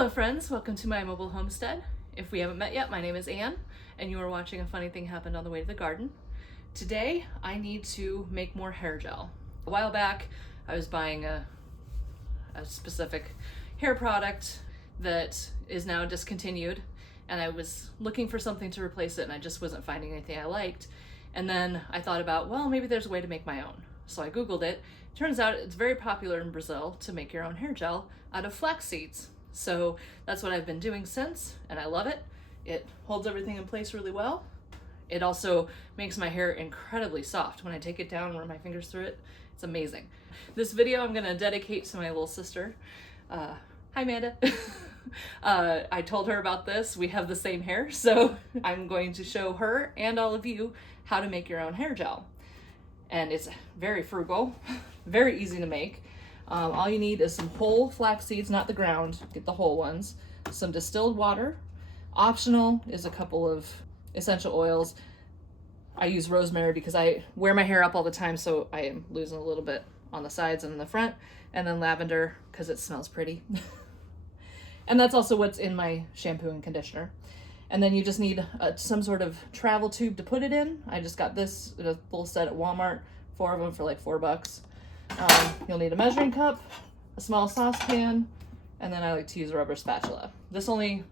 Hello friends, welcome to my mobile homestead. If we haven't met yet, my name is Anne, and you are watching A Funny Thing Happened on the Way to the Garden. Today, I need to make more hair gel. A while back, I was buying a specific hair product that is now discontinued, and I was looking for something to replace it, and I just wasn't finding anything I liked. And then I thought about, well, maybe there's a way to make my own. So I Googled it. Turns out it's very popular in Brazil to make your own hair gel out of flax seeds. So that's what I've been doing since, and I love it. It holds everything in place really well. It also makes my hair incredibly soft. When I take it down and run my fingers through it, it's amazing. This video I'm gonna dedicate to my little sister. Hi, Amanda. I told her about this. We have the same hair, so I'm going to show her and all of you how to make your own hair gel. And it's very frugal, very easy to make. All you need is some whole flax seeds, not the ground, get the whole ones, some distilled water. Optional is a couple of essential oils. I use rosemary because I wear my hair up all the time, so I am losing a little bit on the sides and in the front, and then lavender because it smells pretty. And that's also what's in my shampoo and conditioner. And then you just need some sort of travel tube to put it in. I just got this, a full set at Walmart, 4 of them for like $4. You'll need a measuring cup, a small saucepan, and then I like to use a rubber spatula. This only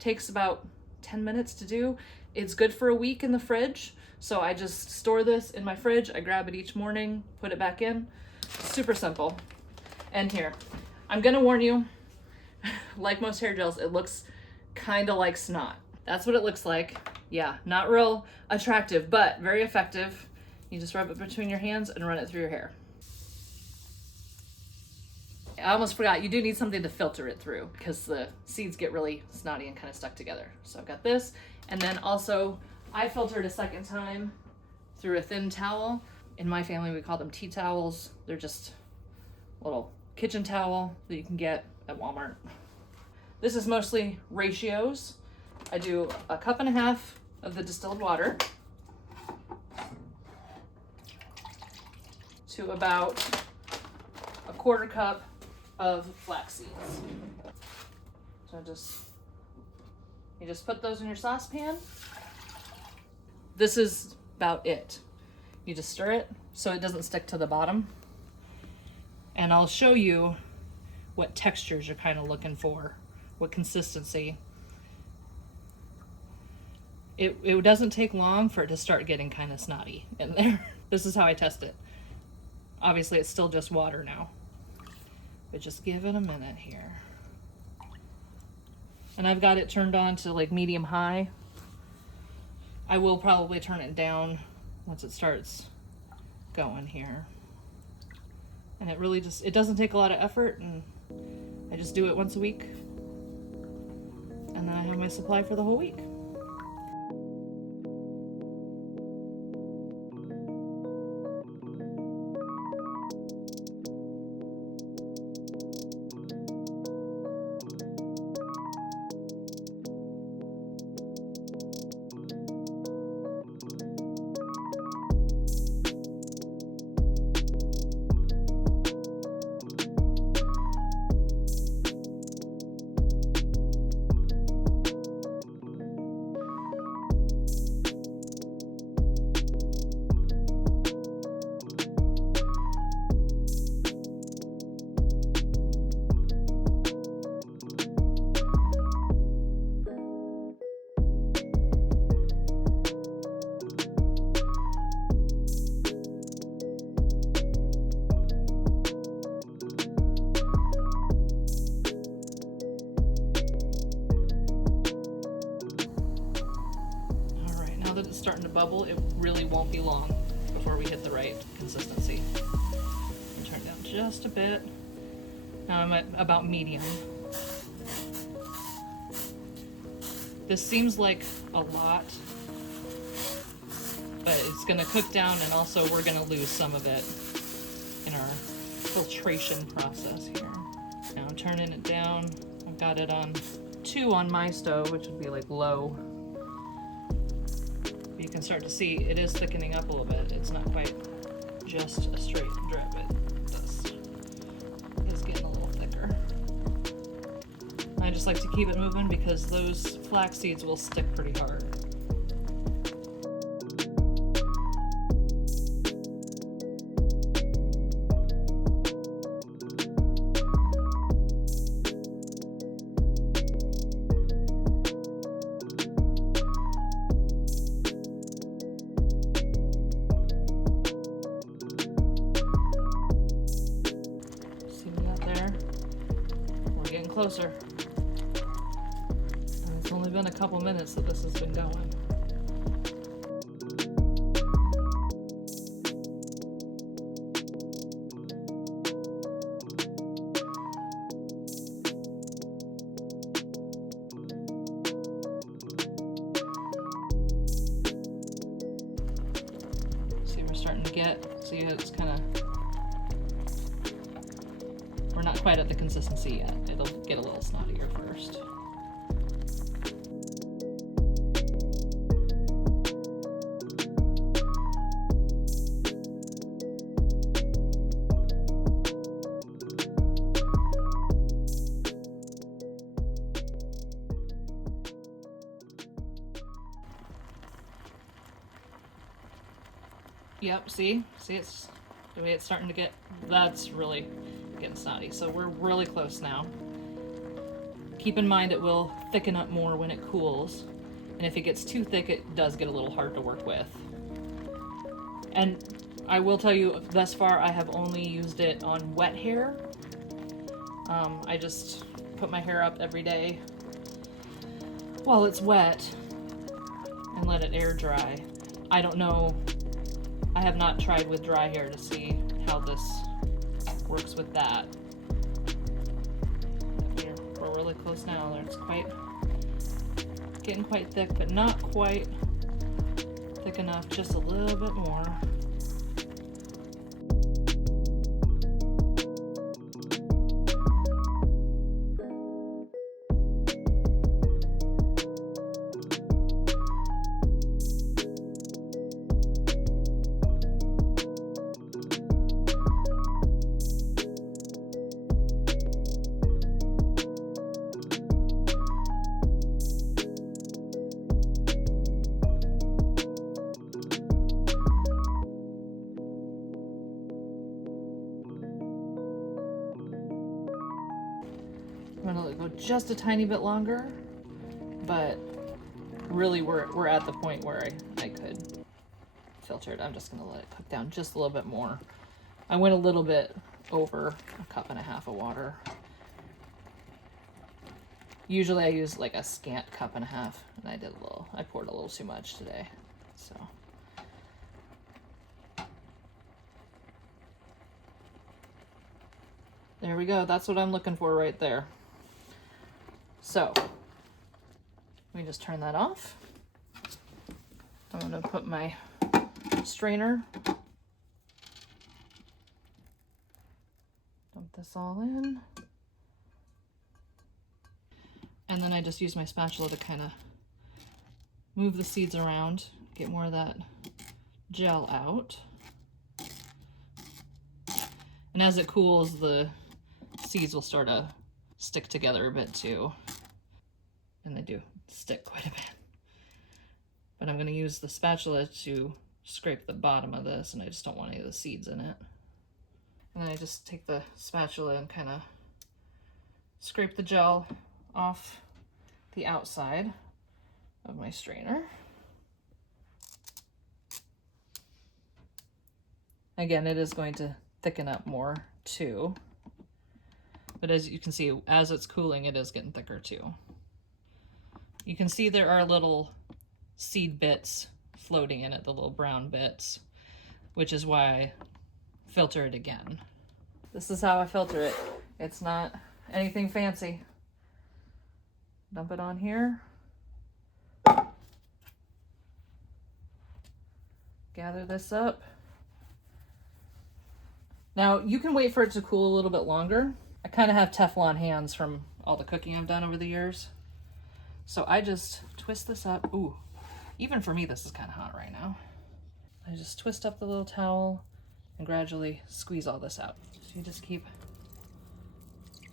takes about 10 minutes to do. It's good for a week in the fridge, so I just store this in my fridge. I grab it each morning, put it back in. Super simple. And here, I'm gonna warn you, like most hair gels, it looks kind of like snot. That's what it looks like. Yeah, not real attractive, but very effective. You just rub it between your hands and run it through your hair. I almost forgot, you do need something to filter it through because the seeds get really snotty and kind of stuck together. So I've got this, and then also I filtered a second time through a thin towel. In my family, we call them tea towels. They're just a little kitchen towel that you can get at Walmart. This is mostly ratios. I do 1.5 cups of the distilled water to about 1/4 cup of flax seeds. So you just put those in your saucepan. This is about it. You just stir it so it doesn't stick to the bottom. And I'll show you what textures you're kind of looking for, what consistency. It doesn't take long for it to start getting kind of snotty in there. This is how I test it. Obviously it's still just water now, but just give it a minute here. And I've got it turned on to like medium high. I will probably turn it down once it starts going here. And it really it doesn't take a lot of effort, and I just do it once a week. And then I have my supply for the whole week. That it's starting to bubble, it really won't be long before we hit the right consistency. Turn it down just a bit. Now I'm at about medium. This seems like a lot, but it's gonna cook down, and also we're gonna lose some of it in our filtration process here. Now I'm turning it down. I've got it on 2 on my stove, which would be like low. You can start to see it is thickening up a little bit. It's not quite just a straight drip. It is getting a little thicker. just like to keep it moving because those flax seeds will stick pretty hard. See what we got there? We're getting closer. And it's only been a couple minutes that this has been going. See, we're starting to see it's kind of, we're not quite at the consistency yet. It'll get a little snottier first. Yep, see it's the way it's starting to get, that's really getting snotty. So we're really close now. Keep in mind it will thicken up more when it cools. And if it gets too thick, it does get a little hard to work with. And I will tell you, thus far, I have only used it on wet hair. I just put my hair up every day while it's wet and let it air dry. I don't know. I have not tried with dry hair to see how this works with that. We're really close now. It's getting quite thick, but not quite thick enough, just a little bit more. I'm gonna let it go just a tiny bit longer, but really we're at the point where I could filter it. I'm just gonna let it cook down just a little bit more. I went a little bit over 1.5 cups of water. Usually I use like a scant 1.5 cups, and I poured a little too much today, so. There we go, that's what I'm looking for right there. So, let me just turn that off. I'm gonna put my strainer, dump this all in. And then I just use my spatula to kind of move the seeds around, get more of that gel out. And as it cools, the seeds will start to stick together a bit too. And they do stick quite a bit. But I'm going to use the spatula to scrape the bottom of this, and I just don't want any of the seeds in it. And then I just take the spatula and kind of scrape the gel off the outside of my strainer. Again, it is going to thicken up more too. But as you can see, as it's cooling, it is getting thicker too. You can see there are little seed bits floating in it, the little brown bits, which is why I filter it again. This is how I filter it. It's not anything fancy. Dump it on here. Gather this up. Now, you can wait for it to cool a little bit longer. I kind of have Teflon hands from all the cooking I've done over the years. So I just twist this up. Ooh, even for me, this is kind of hot right now. I just twist up the little towel and gradually squeeze all this out. So you just keep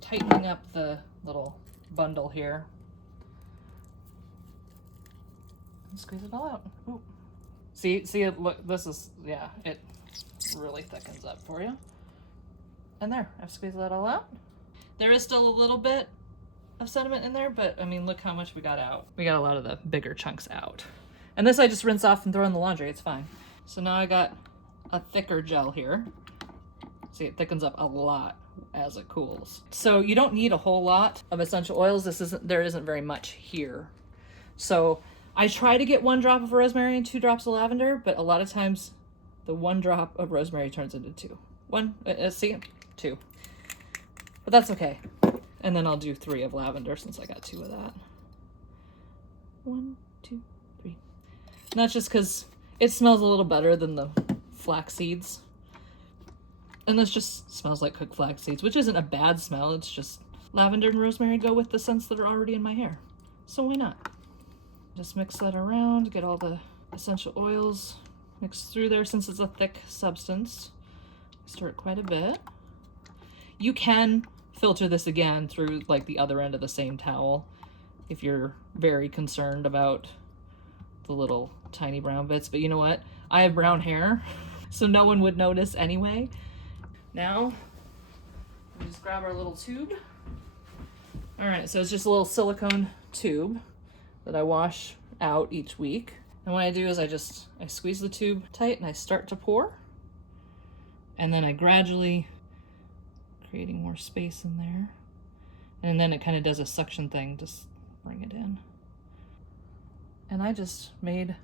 tightening up the little bundle here. Squeeze it all out. Ooh. See it, look, this is, yeah, it really thickens up for you. And there, I've squeezed that all out. There is still a little bit of sediment in there, but I mean, look how much we got out. We got a lot of the bigger chunks out. And this I just rinse off and throw in the laundry, it's fine. So now I got a thicker gel here. See, it thickens up a lot as it cools. So you don't need a whole lot of essential oils. There isn't very much here. So I try to get 1 drop of rosemary and 2 drops of lavender, but a lot of times the 1 drop of rosemary turns into 2. See? 2. But that's okay. And then I'll do 3 of lavender since I got 2 of that. 1, 2, 3. And that's just because it smells a little better than the flax seeds. And this just smells like cooked flax seeds, which isn't a bad smell. It's just lavender and rosemary go with the scents that are already in my hair. So why not? Just mix that around, get all the essential oils mixed through there. Since it's a thick substance, stir it quite a bit. You can filter this again through like the other end of the same towel if you're very concerned about the little tiny brown bits, but you know what? I have brown hair, so no one would notice anyway. Now, we just grab our little tube. All right, so it's just a little silicone tube that I wash out each week. And what I do is I squeeze the tube tight and I start to pour. And then I gradually creating more space in there. And then it kind of does a suction thing, just bring it in. And I just made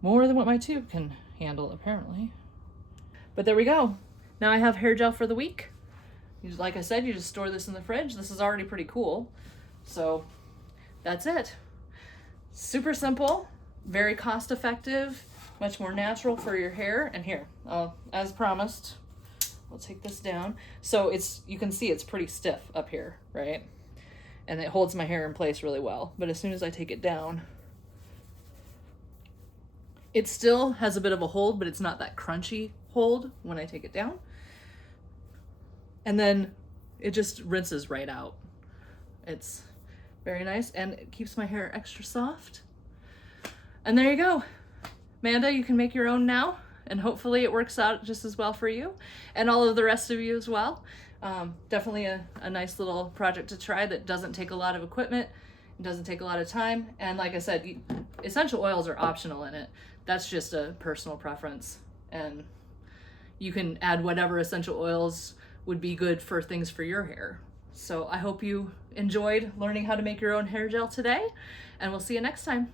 more than what my tube can handle, apparently. But there we go. Now I have hair gel for the week. Like I said, you just store this in the fridge. This is already pretty cool. So that's it. Super simple, very cost effective, much more natural for your hair. And here, as promised, we'll take this down. So you can see it's pretty stiff up here, right? And it holds my hair in place really well. But as soon as I take it down, it still has a bit of a hold, but it's not that crunchy hold when I take it down. And then it just rinses right out. It's very nice, and it keeps my hair extra soft. And there you go. Amanda, you can make your own now, and hopefully it works out just as well for you and all of the rest of you as well. Definitely a nice little project to try that doesn't take a lot of equipment. It doesn't take a lot of time. And like I said, essential oils are optional in it. That's just a personal preference. And you can add whatever essential oils would be good for things for your hair. So I hope you enjoyed learning how to make your own hair gel today, and we'll see you next time.